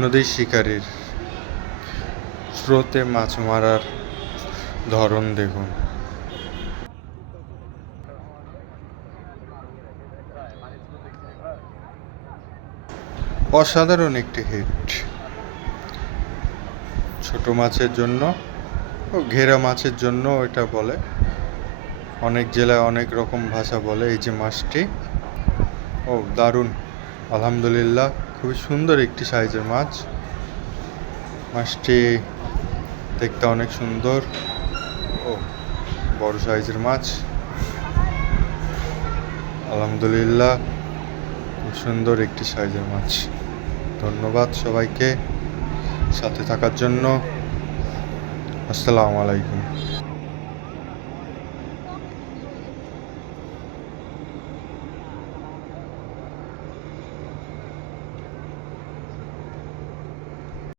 নদীর শিকারীর স্রোতে মাছ মারার ধরন দেখুন। অসাধারণ একটি হিট। ছোট মাছের জন্য ও ঘেরা মাছের জন্য এটা বলে, অনেক জেলায় অনেক রকম ভাষা বলে। এই যে মাছটি, ও দারুণ, আলহামদুলিল্লাহ, খুবই সুন্দর একটি সাইজের মাছ। মাছটি দেখতে অনেক সুন্দর ও বড় সাইজের মাছ, আলহামদুলিল্লাহ, খুব সুন্দর একটি সাইজের মাছ। ধন্যবাদ সবাইকে সাথে থাকার জন্য। আসসালামু আলাইকুম।